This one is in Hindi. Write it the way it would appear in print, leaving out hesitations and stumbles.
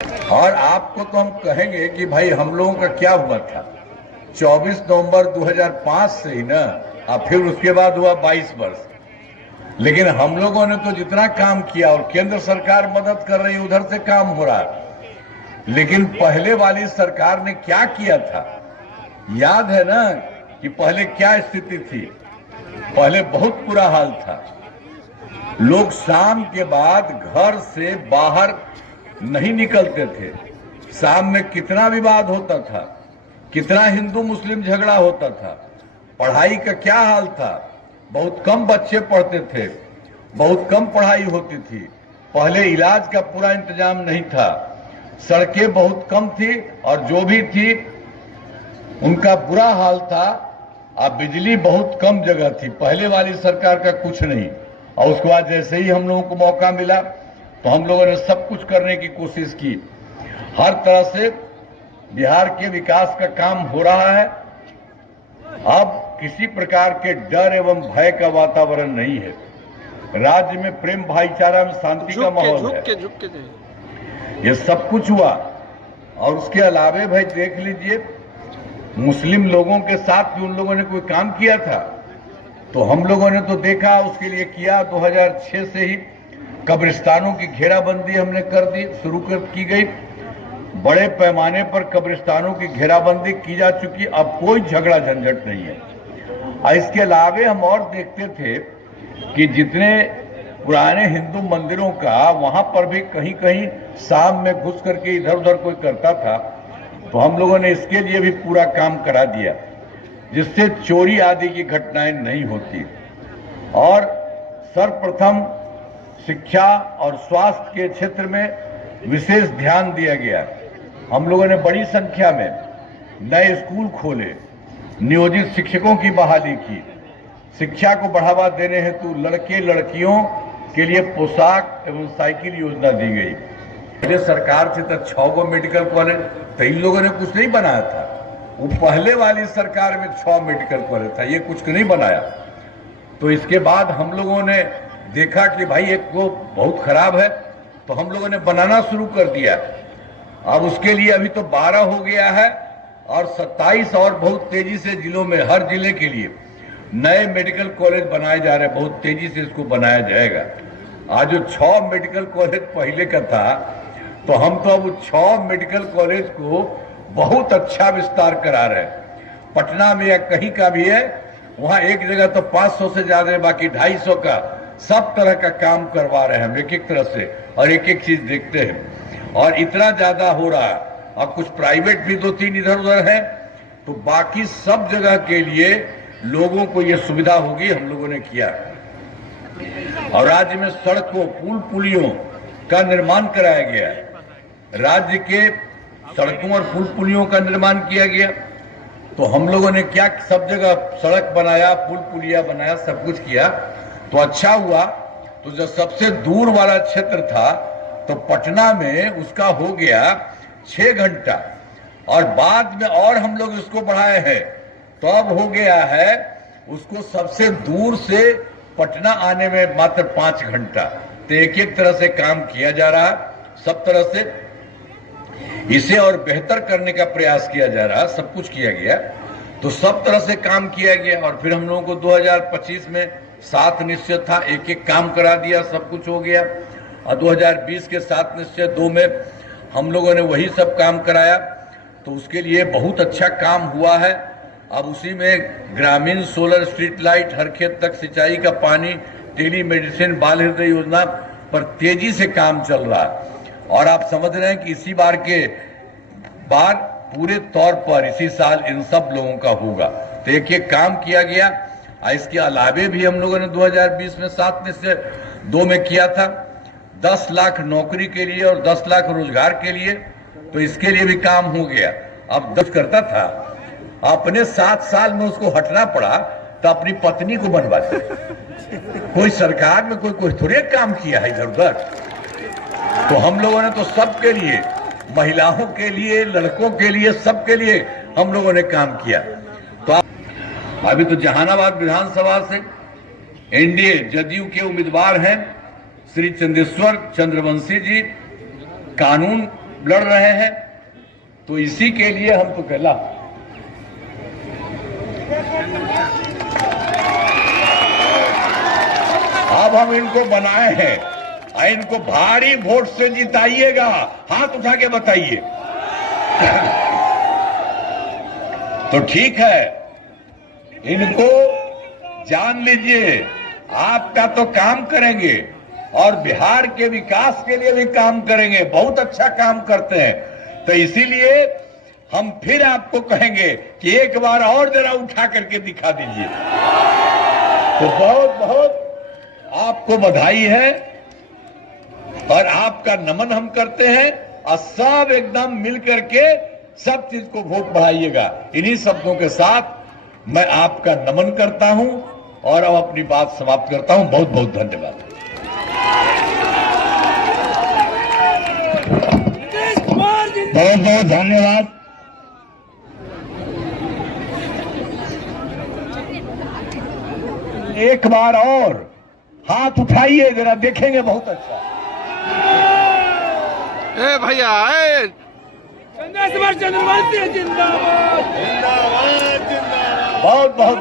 और आपको तो हम कहेंगे कि भाई हम लोगों का क्या हुआ था 24 नवंबर 2005 से ही ना, और फिर उसके बाद हुआ 22 वर्ष। लेकिन हम लोगों ने तो जितना काम किया और केंद्र सरकार मदद कर रही, उधर से काम हो रहा है। लेकिन पहले वाली सरकार ने क्या किया था, याद है ना कि पहले क्या स्थिति थी? पहले बहुत बुरा हाल था। लोग शाम के बाद घर से बाहर नहीं निकलते थे। शाम में कितना विवाद होता था, कितना हिंदू मुस्लिम झगड़ा होता था। पढ़ाई का क्या हाल था, बहुत कम बच्चे पढ़ते थे, बहुत कम पढ़ाई होती थी। पहले इलाज का पूरा इंतजाम नहीं था, सड़कें बहुत कम थी और जो भी थी उनका बुरा हाल था। अब बिजली बहुत कम जगह थी, पहले वाली सरकार का कुछ नहीं। और उसके बाद जैसे ही हम लोगों को मौका मिला तो हम लोगों ने सब कुछ करने की कोशिश की। हर तरह से बिहार के विकास का काम हो रहा है। अब किसी प्रकार के डर एवं भय का वातावरण नहीं है। राज्य में प्रेम भाईचारा में शांति का माहौल है। ये सब कुछ हुआ। और उसके अलावे भाई देख लीजिए, मुस्लिम लोगों के साथ भी उन लोगों ने कोई काम किया था तो हम लोगों ने तो देखा, उसके लिए किया। 2006 से ही कब्रिस्तानों की घेराबंदी हमने कर दी, शुरू की गई। बड़े पैमाने पर कब्रिस्तानों की घेराबंदी की जा चुकी। अब कोई झगड़ा झंझट नहीं है। और इसके अलावे हम और देखते थे कि जितने पुराने हिंदू मंदिरों का, वहां पर भी कहीं कहीं शाम में घुस करके इधर उधर कोई करता था तो हम लोगों ने इसके लिए भी पूरा काम करा दिया, जिससे चोरी आदि की घटनाएं नहीं होती। और सर्वप्रथम शिक्षा और स्वास्थ्य के क्षेत्र में विशेष ध्यान दिया गया। हम लोगों ने बड़ी संख्या में नए स्कूल खोले, नियोजित शिक्षकों की बहाली की, शिक्षा को बढ़ावा देने हेतु लड़के लड़कियों के लिए पोशाक एवं साइकिल योजना दी गई। पहले सरकार थी तो 6 गो मेडिकल कॉलेज, तो इन लोगों ने कुछ नहीं बनाया था। वो पहले वाली सरकार में 6 मेडिकल कॉलेज था, ये कुछ नहीं बनाया। तो इसके बाद हम लोगों ने देखा कि भाई एक वो बहुत खराब है, तो हम लोगों ने बनाना शुरू कर दिया। अब उसके लिए अभी तो 12 हो गया है और 27 और बहुत तेजी से जिलों में, हर जिले के लिए नए मेडिकल कॉलेज बनाए जा रहे हैं। बहुत तेजी से इसको बनाया जाएगा। आज जो 6 मेडिकल कॉलेज पहले का था, तो हम तो अब 6 मेडिकल कॉलेज को बहुत अच्छा विस्तार करा रहे हैं। पटना में या कहीं का भी है, वहां एक जगह तो 500 से ज्यादा है, बाकी 250 का सब तरह का काम करवा रहे हैं हम, एक एक तरह से, और एक एक चीज देखते हैं। और इतना ज्यादा हो रहा है। और कुछ प्राइवेट भी 2-3 इधर उधर है, तो बाकी सब जगह के लिए लोगों को यह सुविधा होगी, हम लोगों ने किया। और राज्य में सड़कों, पुल पुलियों का निर्माण कराया गया है। राज्य के सड़कों और पुल पुलियों का निर्माण किया गया। तो हम लोगों ने क्या, सब जगह सड़क बनाया, पुल पुलिया बनाया, सब कुछ किया, तो अच्छा हुआ। तो जो सबसे दूर वाला क्षेत्र था, तो पटना में उसका हो गया 6 घंटा, और बाद में और हम लोग इसको बढ़ाए हैं, तो अब हो गया है उसको सबसे दूर से पटना आने में मात्र 5 घंटा। तो एक एक तरह से काम किया जा रहा है, सब तरह से इसे और बेहतर करने का प्रयास किया जा रहा है। सब कुछ किया गया, तो सब तरह से काम किया गया। और फिर हम लोगों को 2025 में 7 निश्चय था, एक एक काम करा दिया, सब कुछ हो गया। और 2020 के 7 निश्चय 2 में हम लोगों ने वही सब काम कराया, तो उसके लिए बहुत अच्छा काम हुआ है। अब उसी में ग्रामीण सोलर स्ट्रीट लाइट, हर खेत तक सिंचाई का पानी, टेली मेडिसिन, बाल हृदय योजना पर तेजी से काम चल रहा है। और आप समझ रहे हैं कि इसी बार के बाद पूरे तौर पर इसी साल इन सब लोगों का होगा। तो एक एक काम किया गया। इसके अलावे भी हम लोगों ने 2020 में 7 निश्चय 2 में किया था 10 लाख नौकरी के लिए और 10 लाख रोजगार के लिए, तो इसके लिए भी काम हो गया। अब 10 करता था, अपने 7 साल में उसको हटना पड़ा, तो अपनी पत्नी को बनवा दिया। कोई सरकार में कोई थोड़े काम किया है इधर उधर। तो हम लोगों ने तो सबके लिए, महिलाओं के लिए, लड़कों के लिए, सबके लिए हम लोगों ने काम किया। तो अभी तो जहानाबाद विधानसभा से एनडीए जदयू के उम्मीदवार हैं श्री चंदेश्वर चंद्रवंशी जी। कानून लड़ रहे हैं, तो इसी के लिए हम तो कहला अब हम इनको बनाए हैं, इनको भारी वोट से जिताइएगा। हाथ उठा के बताइए। तो ठीक है, इनको जान लीजिए, आपका तो काम करेंगे और बिहार के विकास के लिए भी काम करेंगे, बहुत अच्छा काम करते हैं। तो इसीलिए हम फिर आपको कहेंगे कि एक बार और जरा उठा करके दिखा दीजिए। तो बहुत बहुत आपको बधाई है और आपका नमन हम करते हैं, और सब एकदम मिल करके सब चीज को वोट बढ़ाइएगा। इन्हीं शब्दों के साथ मैं आपका नमन करता हूं और अब अपनी बात समाप्त करता हूं। बहुत बहुत धन्यवाद। बहुत बहुत धन्यवाद। एक बार और हाथ उठाइए, जरा देखेंगे, बहुत अच्छा। ए भैया चंद्रवंशी जिंदाबाद। बहुत बहुत